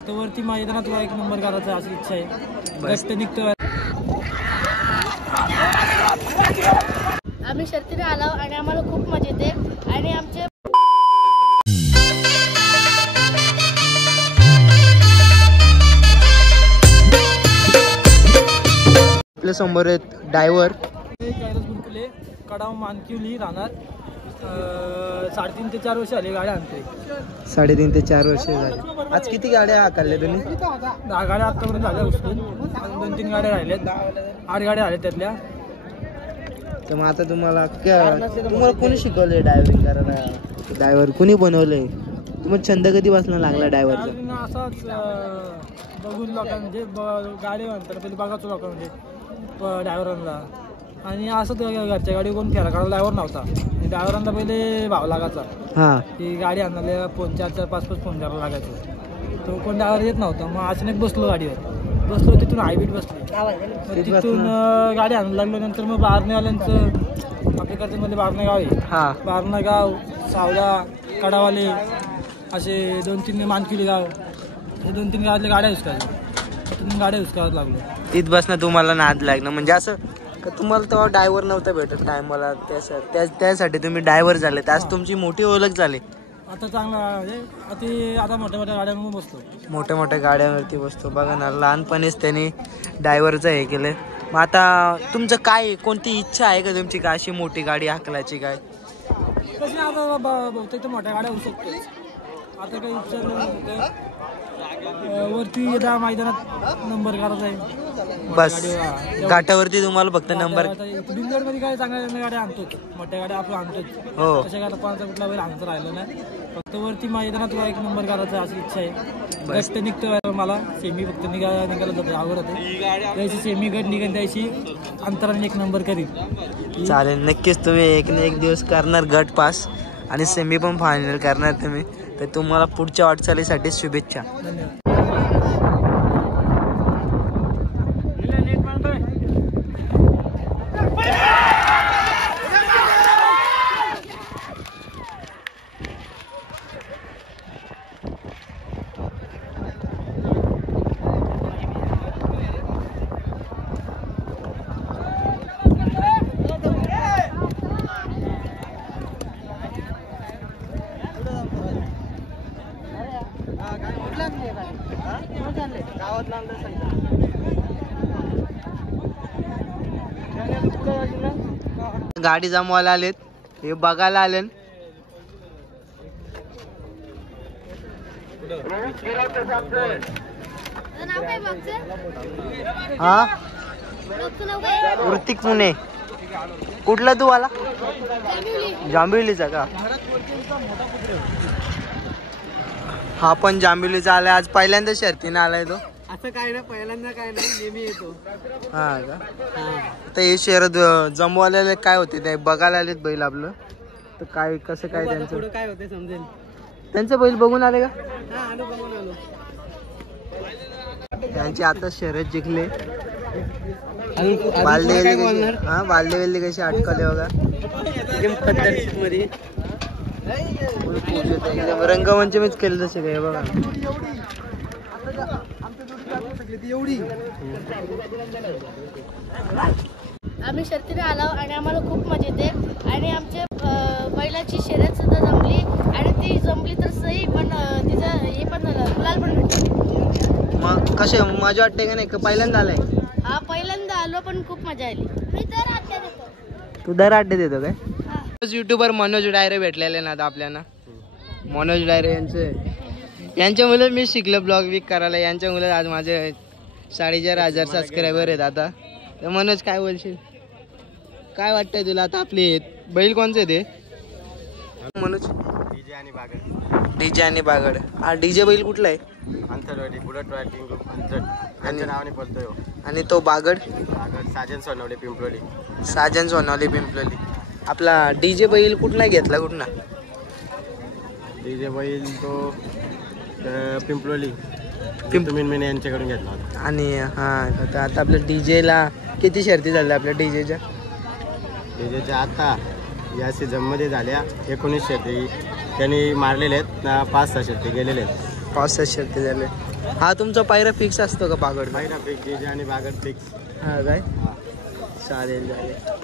तर वरती मैदानात एक नंबर करायचा अशी इच्छा आहे. गट निघतो. आम्ही शर्तीने आलो आणि आम्हाला खूप मजा येते आणि आमचे आपल्या समोर आहेत ड्रायव्हर कडाव मानकिवली राहणार. 3.5 ते 4 वर्ष आले गाड्या आणते. 3.5 ते 4 वर्ष झाले. आज किती गाड्या हाकलल्या तुम्ही? 10 गाड्या आतापर्यंत झाल्या उचलून. 2-3 गाड्या राहिल्यात. 8 गाड्या आल्या त्यातल्या. तर मग आता तुम्हाला कोणी शिकवले ड्रायव्हिंग करायला? ड्रायव्हर कोणी बनवलंय? तुम्हाला छंद कधी बसला लागला ड्रायव्हरचा? असाच बघून लोकांना म्हणजे गाडी म्हणतात पहिले बघायचो लोकांना म्हणजे ड्रायव्हरांना. आणि असंच घरच्या गाडी कोण फेरा काढायला ड्रायव्हर नव्हता. ड्रायव्हरांना पहिले भाव लागायचा. हां, की गाडी आणायला फोन 4-4, 5-5 फोन करायला लागायचं. तो कोण ड्रायव्हर येत नव्हता. मग अचानक बसलो गाडीवर. तिथून हायब्रिड बसलो. तिथून गाडी आणायला लागलो. नंतर मग बारनेवाल्यांचं आपल्याकडचं मध्ये बारणा गाव आहे. बारणा गाव, सावला, कडावाले असे 2-3 मानकिवली गाव, हे 2-3 गावातल्या गाड्या हुसकायच्या. तिथून गाड्या हुसकायला लागलो. तिथं बसणं तुम्हाला नाद लागणं म्हणजे असं का तुम्हाला तेव्हा ड्रायव्हर नव्हता भेटत टायमाला, त्यासाठी तुम्ही ड्रायव्हर झाले. त्याच तुमची मोठी ओळख झाली. आता चांगला आता मोठ्या मोठ्या गाड्यांवर बसतो. मोठ्या मोठ्या गाड्यांवरती बसतो. बघा ना, लहानपणीच त्यांनी ड्रायव्हरचं हे केलं. मग आता तुमचं काय, कोणती इच्छा आहे का तुमची का अशी मोठी गाडी हाकलायची काय? कशी आता बहुतेक तर मोठ्या गाड्या होऊ शकतो. आता काही इच्छा वरती मैदानात नंबर करायचा आहे. बस घाटावरती तुम्हाला फक्त नंबर. बिंदोड मध्ये काय चांगल्या गाड्या आणतोच. मोठ्या गाड्या आपण आणतोच. हो, तशा गाड्या पाच कुठला वेळ आणत राहिलं नाही. फक्त वरती मैदानात एक नंबर करायचा अशी इच्छा आहे. गट निघतो मला. सेमी फक्त निघायला आवड होते. त्याची सेमी गट निघेल त्याची अंतराने 1 नंबर करील. चालेल, नक्कीच तुम्ही एक ना एक दिवस करणार गट पास आणि सेमी पण फायनल करणार तुम्ही. तर तुम्हाला पुढच्या वाटचालीसाठी शुभेच्छा. धन्यवाद. गाडी जमवायला आलेत, हे बघायला आले. हा, ऋतिक पुणे. कुठला तू आला? जांभिवलीचा का? हा पण जांभिवलीचा आलाय. आज पहिल्यांदा शर्तीने आलाय तो. असं काय ना, पहिल्यांदा काय नाही, नेहमी येतो. हा का? तर हे शहरात जमवायला काय होते ते बघायला आलेत बैल आपलं. तर काय कसं काय त्यांचं काय होते समजेल. त्यांचं बैल बघून आले का? आलो बघून आलो. त्यांची आता शर्यत जिंकले. बालदेवेली कशी अटकले बघा. रंगमंचमीच केलं तसे काय बघा. आम्ही शर्तीने आलो आणि आम्हाला खूप मजा येते आणि आमच्या बैलाची शर्यत सुद्धा जमली आणि ती जमली तर सही पण तिचं हे पण गुलाल पण भेटतो. मग कसे मजा वाटते का नाही? पहिल्यांदा आलाय? हा, पहिल्यांदा आलो पण खूप मजा आली. मी दर अड्ड्यात येतो. तू दर अड्ड्यात येतो काय? युट्यूबर मनोज डायरे भेटलेले ना आता आपल्याला. मनोज डायरे यांच्यामुळे मी शिकलो ब्लॉग वीक करायला. यांच्यामुळे आज माझे 4,500 सबस्क्रायबर आहेत आता. तर मनोज काय बोलशील? काय वाटतंय तुला आता? आपले बैल कोणचे ते मनोज? डीजे आणि बागड. हा डीजे बैल कुठला आहे? आणि तो बागड? साजन सोनवले पिंपलोली. साजन सोनवले पिंपलोली. आपला डीजे बैल कुठला घेतला? कुठला डीजे बैल? तो पिंपलोली पिंपमीन यांच्याकडून घेतला होता. आणि हा, आता आपल्या डीजेला किती शर्ती झाल्या आपल्या डीजेच्या? आता या सीझनमध्ये झाल्या 19 शर्ती त्यांनी मारलेले आहेत. 5-6 शर्ती गेलेले आहेत. 5-6 शर्ती झाले. हा तुमचा पायरा फिक्स असतो का बागड? पायरा फिक्स, जे आणि बागड फिक्स. हा काय चालेल चालेल.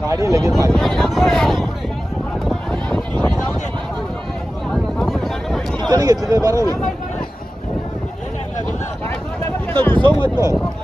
गाडी लगेच आली. इथं घेतलं तर बरं होईल. इथं घुसव म्हटलं.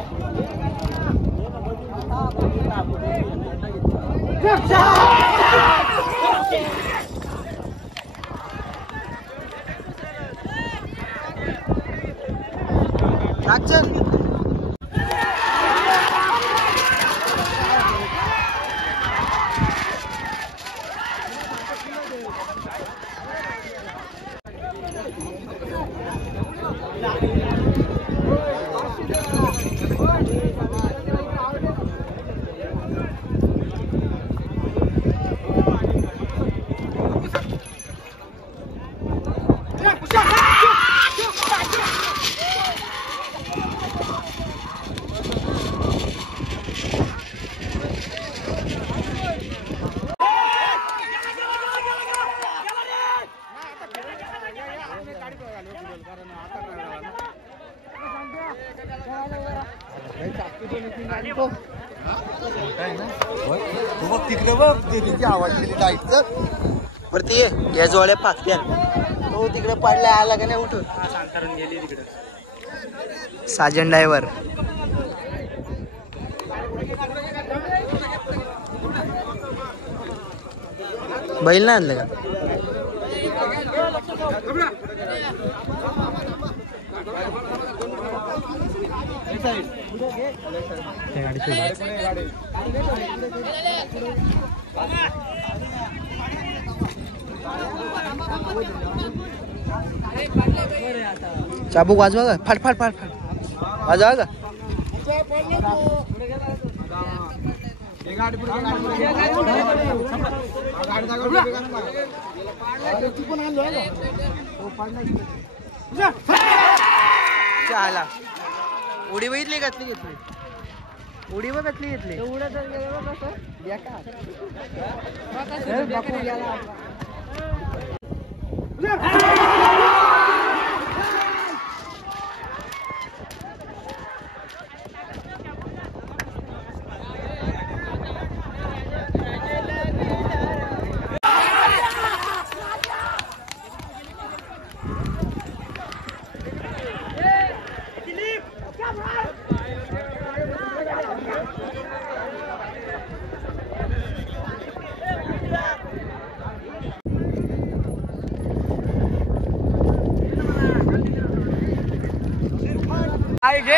तिकडे बघ देवीची आवाज दिली लाईटचं वरती या जोड्या फाकत्या तो तिकडे पडलाय आला का नाही उठून. गेली तिकडे साजन ड्रायव्हर बैल नाही आणलं का? चाबूक वाजवा का? फाट फाट फाट फाट वाजवा का? चला उडी बघितली कसली घेतली? उडी बघ कसली घेतली? आएंगे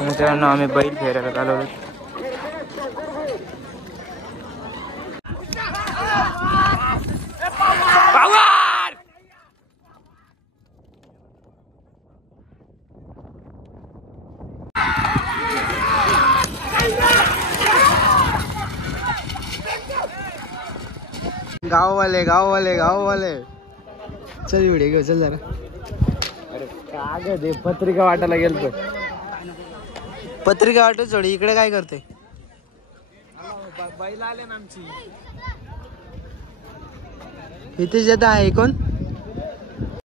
मित्रांनो आम्ही बैल फेरायला आलो. गाववाले गाववाले गाववाले. चल व्हिडिओ घेऊ चल जरा. अरे काय दे पत्रिका वाटायला गेलतो. पत्रिका वाटत सोडी इकडे काय करते. बैल आले ना आमची. इथे येत आहे कोण.